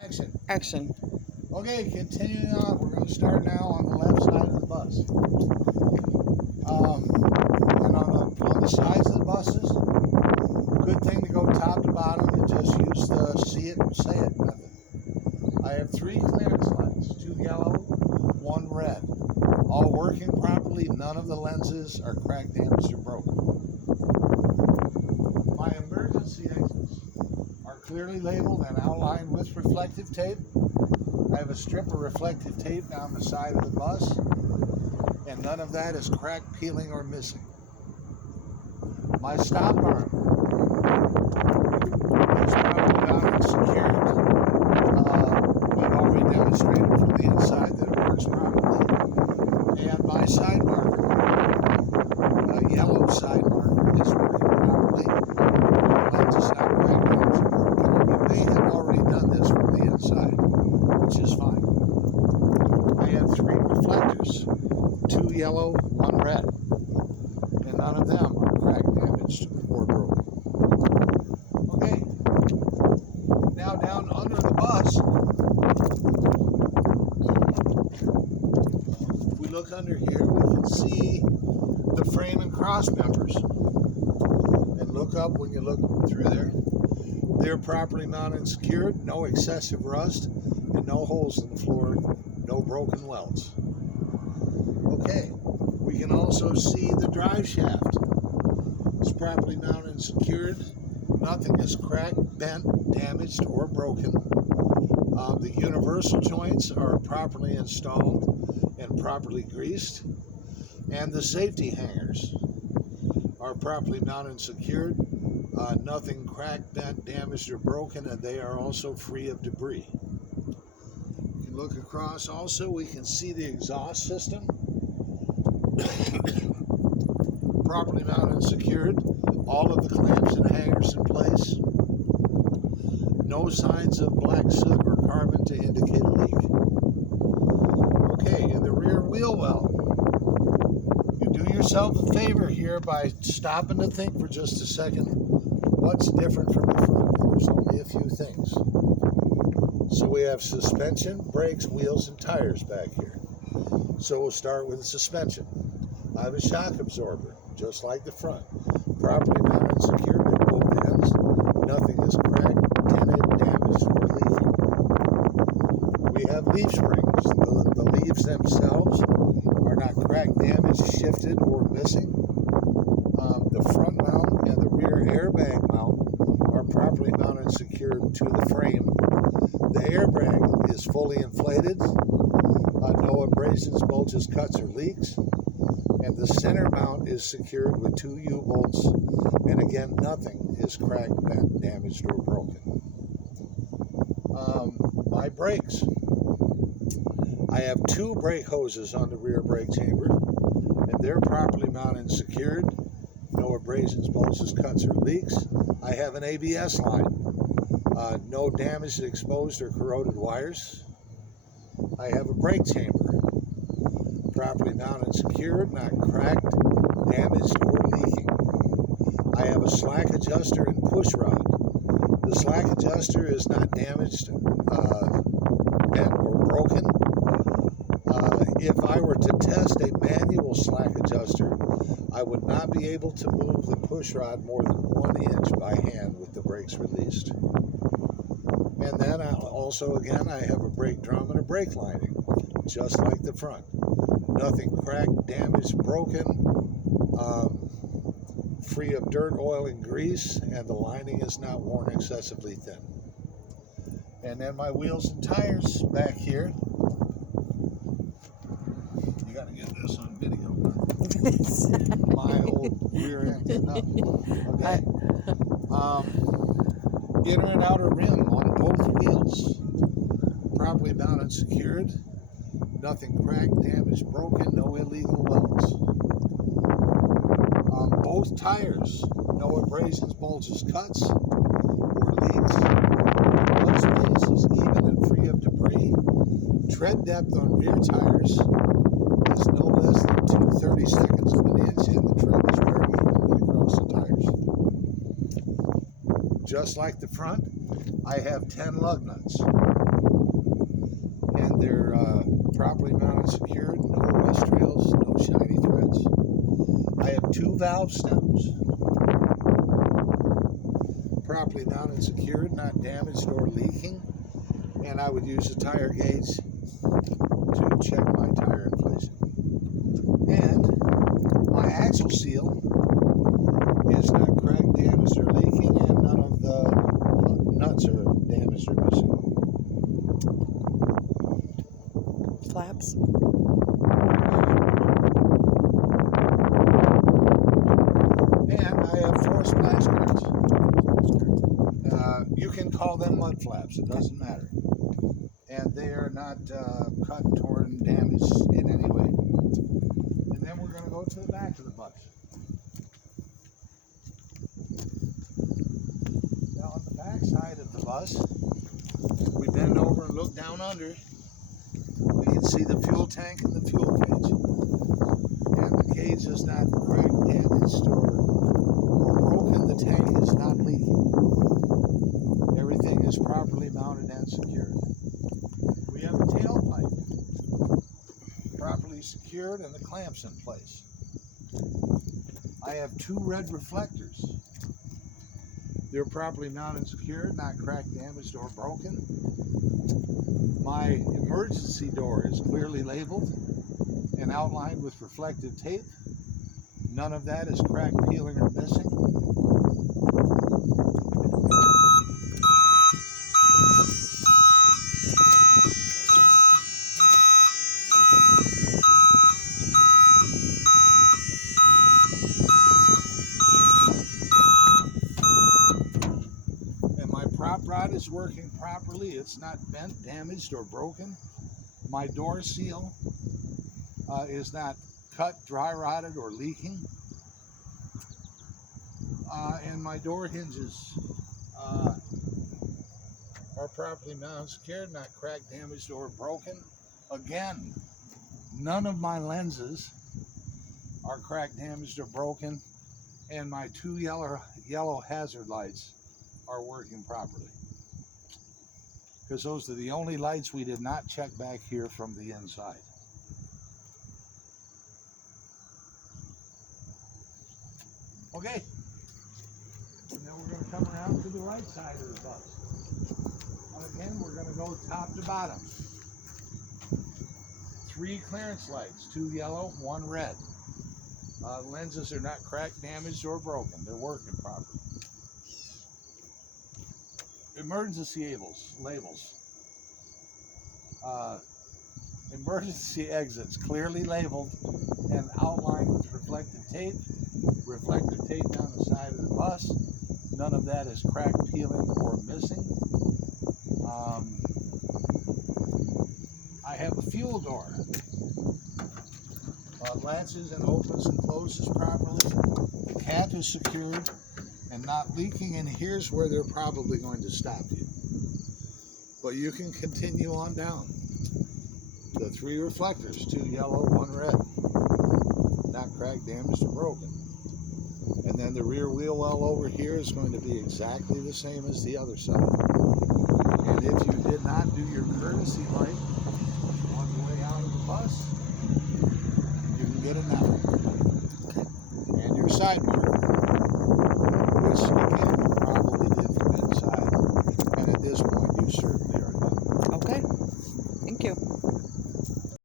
Action. Action. Okay, continuing on. We're going to start now on the left side of the bus. And on the sides of the buses, good thing to go top to bottom and just use the see it and say it method. I have 3 clearance lights, 2 yellow, 1 red. All working properly. None of the lenses are cracked, damaged, or broken. My emergency exits are clearly labeled and outlined with reflective tape. I have a strip of reflective tape down the side of the bus, and none of that is cracked, peeling, or missing. My stop arm is properly mounted and secured. We've already demonstrated from the inside that it works properly. And my side marker, yellow side marker, is working properly. The lens is not cracked, damaged, or broken. You may have already done this from the inside, which is fine. I have 3 reflectors, 2 yellow, 1 red, and none of them are cracked, damaged, or broken. Okay, now down under the bus, if we look under here, we can see the frame and cross members. And look up when you look through there. They're properly mounted and secured, no excessive rust, and no holes in the floor, no broken welds. Okay, we can also see the drive shaft. It's properly mounted and secured. Nothing is cracked, bent, damaged, or broken. The universal joints are properly installed and properly greased. And the safety hangers are properly mounted and secured. Nothing cracked, bent, damaged, or broken, and they are also free of debris. You can look across also, we can see the exhaust system. Properly mounted and secured. All of the clamps and hangers in place. No signs of black soot or carbon to indicate a leak. Okay, in the rear wheel well, you do yourself a favor here by stopping to think for just a second what's different from the front. And there's only a few things. So we have suspension, brakes, wheels, and tires back here. So we'll start with the suspension. I have a shock absorber, just like the front. Properly mounted and secured at both ends. Nothing is cracked, dented, damaged, or leaking. We have leaf springs. The leaves themselves are not cracked, damaged, shifted, or missing. The front mount and the rear airbag mount are properly mounted and secured to the frame. The airbag is fully inflated. No abrasions, bulges, cuts, or leaks. And the center mount is secured with 2 U-bolts, and again, nothing is cracked, bent, damaged, or broken. My brakes. I have 2 brake hoses on the rear brake chamber, and they're properly mounted and secured. No abrasions, bulges, cuts, or leaks. I have an ABS line. No damaged, exposed, or corroded wires. I have a brake chamber. Properly mounted and secured, not cracked, damaged, or leaking. I have a slack adjuster and push rod. The slack adjuster is not damaged, bent, or broken. If I were to test a manual slack adjuster, I would not be able to move the push rod more than 1 inch by hand with the brakes released. And then I have a brake drum and a brake lining, just like the front. Nothing cracked, damaged, broken, free of dirt, oil, and grease, and the lining is not worn excessively thin. And then my wheels and tires back here. You gotta get this on video. My old rear end getting up. Okay. Inner and outer rim on both wheels. Properly mounted and secured. Nothing cracked, damaged, broken, no illegal welds. Both tires, no abrasions, bulges, cuts, or leaks. Clutch space is even and free of debris. Tread depth on rear tires is no less than 2/32 of an inch, and the tread is very evenly across the tires. Just like the front, I have 10 lug nuts. They're properly mounted, secured, no rust trails, no shiny threads. I have 2 valve stems, properly mounted, secured, not damaged or leaking, and I would use a tire gauge to check my tire inflation. And my axle seal is not cracked, damaged, or leaking, and none of the nuts are damaged or missing. Flaps. And I have 4 splash guards. You can call them mud flaps, it doesn't matter. And they are not cut, torn, damaged in any way. And then we're going to go to the back of the bus. Now on the back side of the bus, we bend over and look down under. We can see the fuel tank and the fuel cage. And the cage is not cracked, damaged, or broken. The tank is not leaking. Everything is properly mounted and secured. We have a tailpipe properly secured and the clamps in place. I have 2 red reflectors. They're properly mounted and secured, not cracked, damaged, or broken. My emergency door is clearly labeled and outlined with reflective tape. None of that is cracked, peeling, or missing. And my prop rod is working properly. It's not bent, damaged, or broken. My door seal is not cut, dry rotted, or leaking. And my door hinges are properly mounted, secured, not cracked, damaged, or broken. Again, none of my lenses are cracked, damaged, or broken, and my 2 yellow hazard lights are working properly. Because those are the only lights we did not check back here from the inside. Okay. And then we're going to come around to the right side of the bus. And again, we're going to go top to bottom. 3 clearance lights, 2 yellow, 1 red. Lenses are not cracked, damaged, or broken. They're working properly. Emergency labels. Emergency exits clearly labeled and outlined with reflective tape down the side of the bus. None of that is cracked, peeling, or missing. I have a fuel door. Latches and opens and closes properly. The cap is secured and not leaking, and here's where they're probably going to stop you. But you can continue on down. The 3 reflectors, 2 yellow, 1 red. Not cracked, damaged, or broken. And then the rear wheel well over here is going to be exactly the same as the other side. And if you did